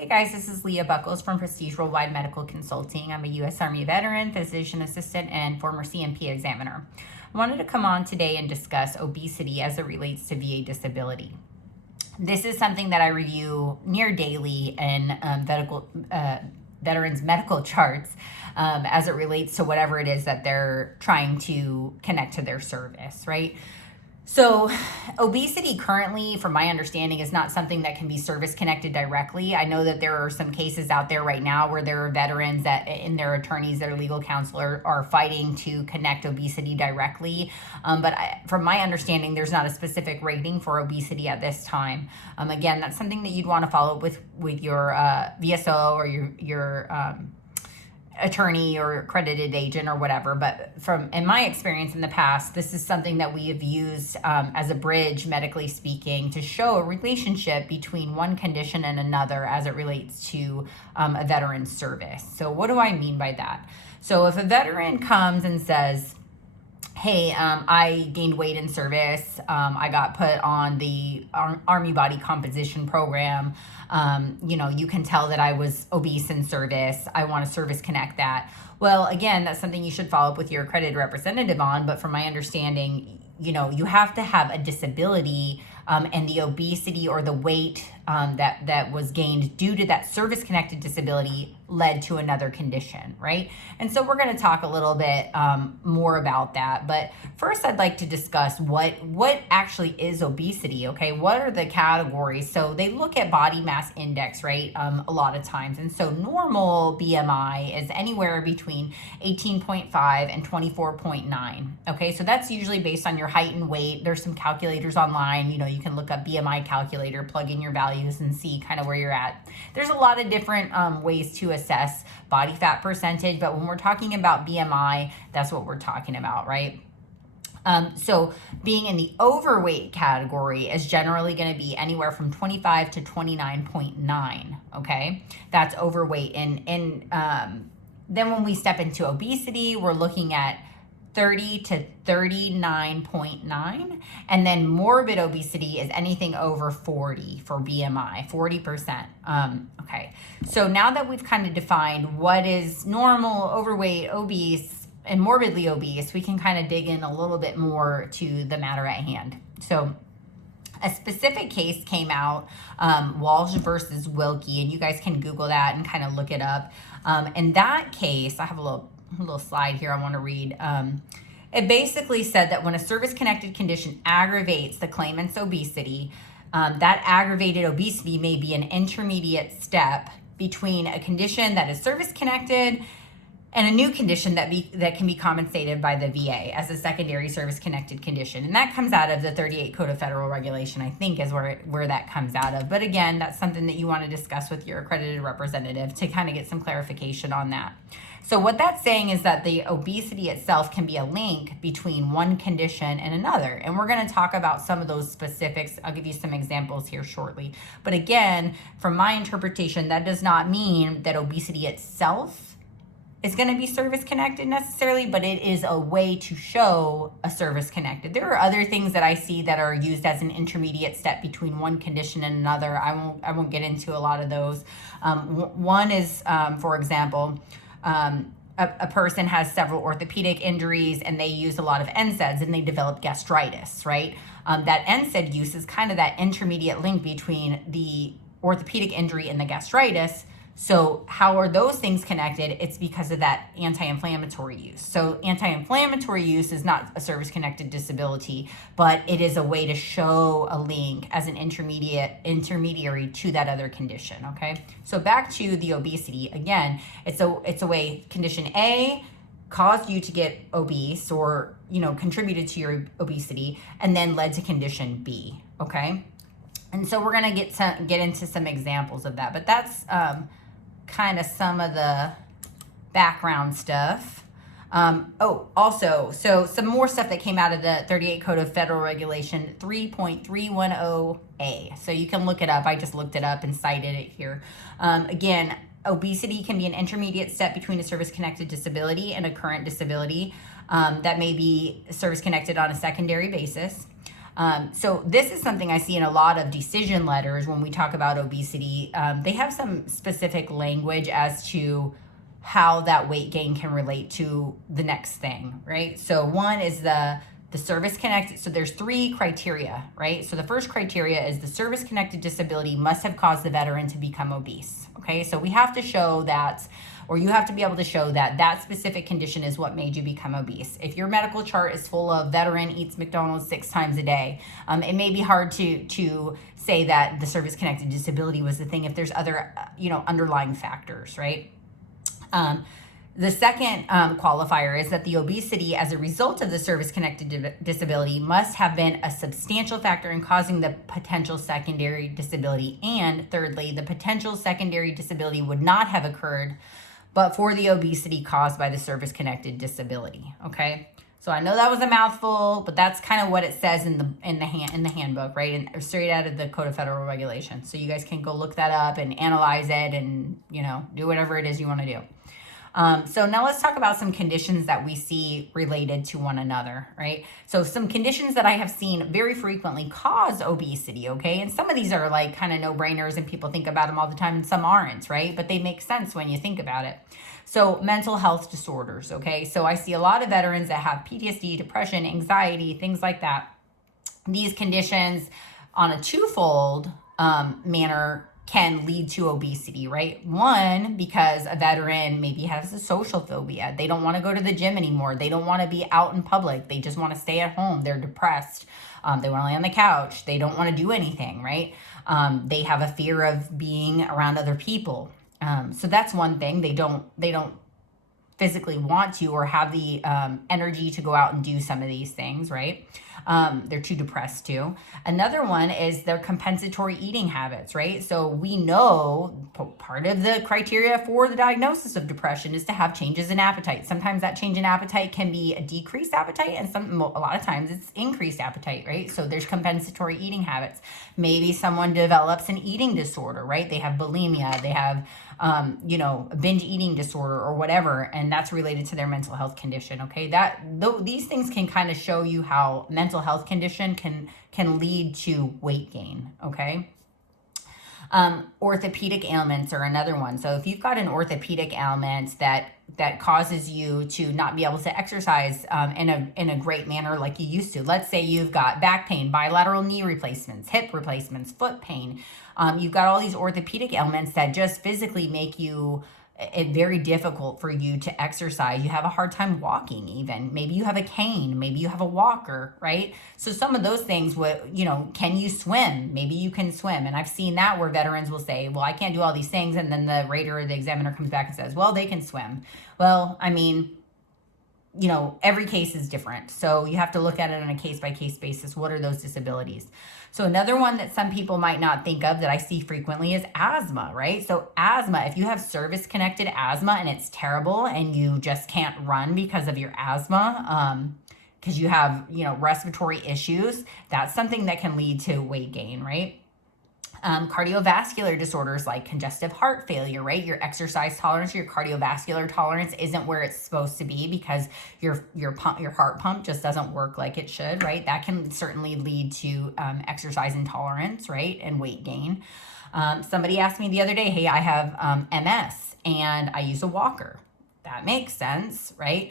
Hey guys, this is Leah Buckles from Prestige Worldwide Medical Consulting. I'm a U.S. Army veteran, physician assistant, and former CMP examiner. I wanted to come on today and discuss obesity as it relates to VA disability. This is something that I review near daily in veterans' medical charts as it relates to whatever it is that they're trying to connect to their service, right? So obesity currently, from my understanding, is not something that can be service connected directly. I know that there are some cases out there right now where there are veterans that and their attorneys, their legal counsel are fighting to connect obesity directly. From my understanding, there's not a specific rating for obesity at this time. Again, that's something that you'd want to follow up with your VSO or your attorney or accredited agent or whatever. But in my experience in the past, this is something that we have used as a bridge, medically speaking, to show a relationship between one condition and another as it relates to a veteran's service. So what do I mean by that? So if a veteran comes and says, hey, I gained weight in service. I got put on the Army body composition program. You can tell that I was obese in service. I want to service connect that. Well, again, that's something you should follow up with your accredited representative on. But from my understanding, you have to have a disability and the obesity or the weight that was gained due to that service-connected disability led to another condition, right? And so we're going to talk a little bit more about that. But first, I'd like to discuss what actually is obesity, okay? What are the categories? So they look at body mass index, right, a lot of times. And so normal BMI is anywhere between 18.5 and 24.9, okay? So that's usually based on your height and weight. There's some calculators online. You can look up BMI calculator, plug in your values, and see kind of where you're at. There's a lot of different ways to assess body fat percentage, but when we're talking about BMI, that's what we're talking about, right? So being in the overweight category is generally going to be anywhere from 25 to 29.9, okay? That's overweight. And then when we step into obesity, we're looking at 30 to 39.9, and then morbid obesity is anything over 40 for BMI, 40%. Okay, so now that we've kind of defined what is normal, overweight, obese, and morbidly obese, we can kind of dig in a little bit more to the matter at hand. So a specific case came out, Walsh versus Wilkie, and you guys can Google that and kind of look it up. In that case, I have a little slide here I want to read. It basically said that when a service-connected condition aggravates the claimant's obesity, that aggravated obesity may be an intermediate step between a condition that is service-connected and a new condition that can be compensated by the VA as a secondary service-connected condition. And that comes out of the 38 Code of Federal Regulation, I think, is where that comes out of. But again, that's something that you want to discuss with your accredited representative to kind of get some clarification on that. So what that's saying is that the obesity itself can be a link between one condition and another. And we're going to talk about some of those specifics. I'll give you some examples here shortly. But again, from my interpretation, that does not mean that obesity itself is going to be service connected necessarily, but it is a way to show a service connected. There are other things that I see that are used as an intermediate step between one condition and another. I won't get into a lot of those. One is, for example, a person has several orthopedic injuries and they use a lot of NSAIDs and they develop gastritis, right? That NSAID use is kind of that intermediate link between the orthopedic injury and the gastritis. So how are those things connected? It's because of that anti-inflammatory use. So anti-inflammatory use is not a service-connected disability, but it is a way to show a link as an intermediary to that other condition, okay? So back to the obesity. Again, it's a way condition A caused you to get obese or, contributed to your obesity and then led to condition B, okay? And so we're going to get into some examples of that, but that's kind of some of the background stuff. Also, so some more stuff that came out of the 38 Code of Federal Regulation 3.310A. So you can look it up. I just looked it up and cited it here. Again, obesity can be an intermediate step between a service-connected disability and a current disability that may be service-connected on a secondary basis. So this is something I see in a lot of decision letters when we talk about obesity. They have some specific language as to how that weight gain can relate to the next thing, right? So one is the service connected. So there's 3 criteria, right? So the first criteria is the service connected disability must have caused the veteran to become obese. Okay, so we have to show that, or you have to be able to show that that specific condition is what made you become obese. If your medical chart is full of veteran eats McDonald's 6 times a day, it may be hard to say that the service connected disability was the thing if there's other underlying factors, right? The second qualifier is that the obesity as a result of the service-connected disability must have been a substantial factor in causing the potential secondary disability. And thirdly, the potential secondary disability would not have occurred but for the obesity caused by the service-connected disability. Okay, so I know that was a mouthful, but that's kind of what it says in the handbook, right? And straight out of the Code of Federal Regulations. So you guys can go look that up and analyze it, and do whatever it is you want to do. So now let's talk about some conditions that we see related to one another, right? So some conditions that I have seen very frequently cause obesity, okay? And some of these are like kind of no-brainers and people think about them all the time, and some aren't, right? But they make sense when you think about it. So mental health disorders, okay? So I see a lot of veterans that have PTSD, depression, anxiety, things like that. These conditions on a twofold manner can lead to obesity, right? One, because a veteran maybe has a social phobia. They don't want to go to the gym anymore. They don't want to be out in public. They just want to stay at home. They're depressed. They want to lay on the couch. They don't want to do anything, right? They have a fear of being around other people. So that's one thing. They don't physically want to or have the energy to go out and do some of these things, right? They're too depressed to. Another one is their compensatory eating habits, right? So we know part of the criteria for the diagnosis of depression is to have changes in appetite. Sometimes that change in appetite can be a decreased appetite, and a lot of times it's increased appetite, right? So there's compensatory eating habits. Maybe someone develops an eating disorder, right? They have bulimia, they have a binge eating disorder or whatever, and that's related to their mental health condition, okay? These things can kind of show you how mental health condition can lead to weight gain, okay? Orthopedic ailments are another one. So if you've got an orthopedic ailment that causes you to not be able to exercise in a great manner like you used to. Let's say you've got back pain, bilateral knee replacements, hip replacements, foot pain. You've got all these orthopedic ailments that just physically make it very difficult for you to exercise. You have a hard time walking even. Maybe you have a cane. Maybe you have a walker, right? So some of those things, can you swim? Maybe you can swim. And I've seen that where veterans will say, well, I can't do all these things. And then the rater or the examiner comes back and says, well, they can swim. Well, I mean, every case is different. So you have to look at it on a case-by-case basis. What are those disabilities? So another one that some people might not think of that I see frequently is asthma, right? So asthma, if you have service-connected asthma and it's terrible and you just can't run because of your asthma, because you have, respiratory issues, that's something that can lead to weight gain, right? Cardiovascular disorders like congestive heart failure, right? Your exercise tolerance, your cardiovascular tolerance isn't where it's supposed to be because your heart pump just doesn't work like it should, right? That can certainly lead to exercise intolerance, right? And weight gain. Somebody asked me the other day, hey, I have MS and I use a walker. That makes sense, right?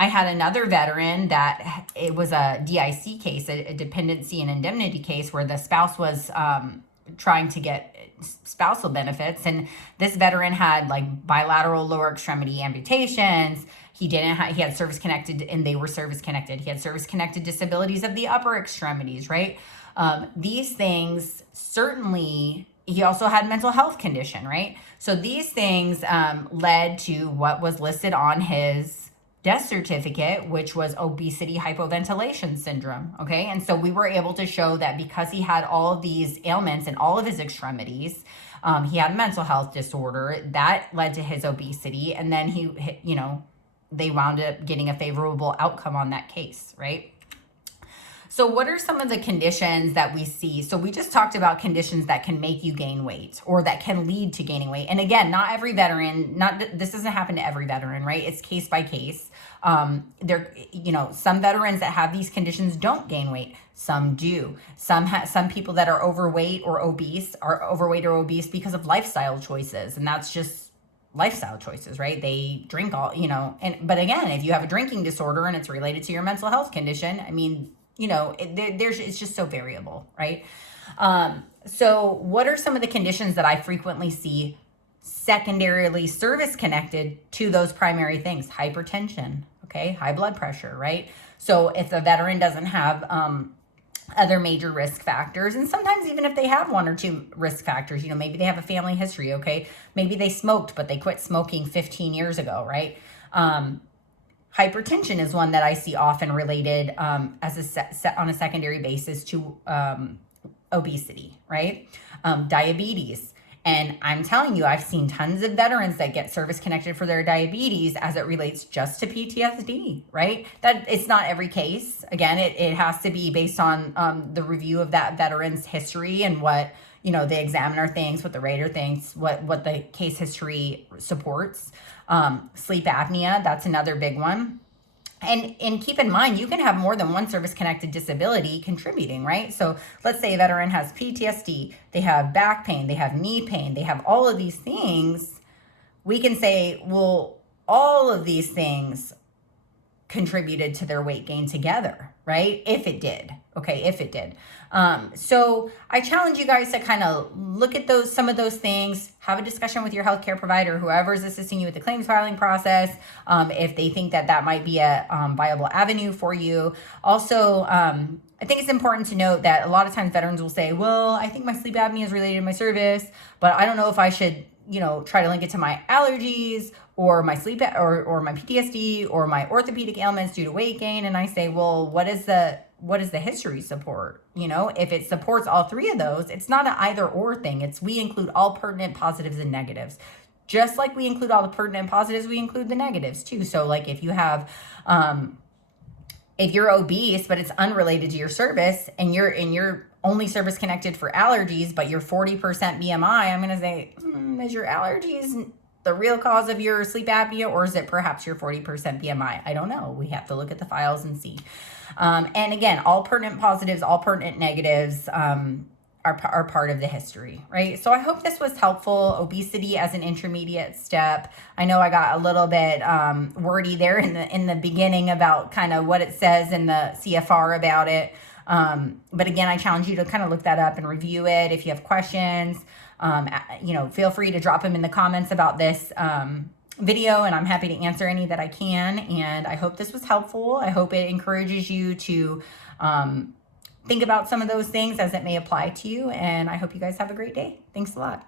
I had another veteran that it was a DIC case, a dependency and indemnity case, where the spouse was trying to get spousal benefits. And this veteran had like bilateral lower extremity amputations. He had service connected, and they were service connected. He had service connected disabilities of the upper extremities, right? These things certainly, he also had mental health condition, right? So these things led to what was listed on his death certificate, which was obesity hypoventilation syndrome, okay? And so we were able to show that because he had all of these ailments in all of his extremities, he had a mental health disorder that led to his obesity, and then they wound up getting a favorable outcome on that case, right? So what are some of the conditions that we see? So we just talked about conditions that can make you gain weight or that can lead to gaining weight. And again, not every veteran, this doesn't happen to every veteran, right? It's case by case. Some veterans that have these conditions don't gain weight. Some do. Some people that are overweight or obese are overweight or obese because of lifestyle choices. And that's just lifestyle choices, right? They drink but again, if you have a drinking disorder and it's related to your mental health condition, I mean, it's just so variable, right? So what are some of the conditions that I frequently see secondarily service connected to those primary things? Hypertension, okay? High blood pressure, right? So if a veteran doesn't have other major risk factors, and sometimes even if they have one or two risk factors, maybe they have a family history, okay? Maybe they smoked, but they quit smoking 15 years ago, right? Hypertension is one that I see often related on a secondary basis to obesity, right? Diabetes. And I'm telling you, I've seen tons of veterans that get service connected for their diabetes as it relates just to PTSD, right? That it's not every case. Again, it has to be based on the review of that veteran's history and what, the examiner thinks, what the rater thinks, what the case history supports. Sleep apnea, that's another big one. And keep in mind, you can have more than one service-connected disability contributing, right? So let's say a veteran has PTSD, they have back pain, they have knee pain, they have all of these things. We can say, well, all of these things contributed to their weight gain together, right? If it did. So I challenge you guys to kind of look at some of those things, have a discussion with your healthcare provider, whoever is assisting you with the claims filing process, if they think that might be a viable avenue for you. Also, I think it's important to note that a lot of times veterans will say, well, I think my sleep apnea is related to my service, but I don't know if I should, try to link it to my allergies or my sleep or my PTSD or my orthopedic ailments due to weight gain. And I say, well, what is the history support? If it supports all three of those, it's not an either or thing. We include all pertinent positives and negatives. Just like we include all the pertinent positives, we include the negatives too. So like if you have, if you're obese, but it's unrelated to your service and you're only service connected for allergies, but you're 40% BMI, I'm going to say, is your allergies the real cause of your sleep apnea, or is it perhaps your 40% BMI? I don't know. We have to look at the files and see. And again, all pertinent positives, all pertinent negatives are part of the history, right? So I hope this was helpful. Obesity as an intermediate step. I know I got a little bit wordy there in the beginning about kind of what it says in the CFR about it. But again, I challenge you to kind of look that up and review it. If you have questions, feel free to drop them in the comments about this video, and I'm happy to answer any that I can. And I hope this was helpful. I hope it encourages you to think about some of those things as it may apply to you. And I hope you guys have a great day. Thanks a lot.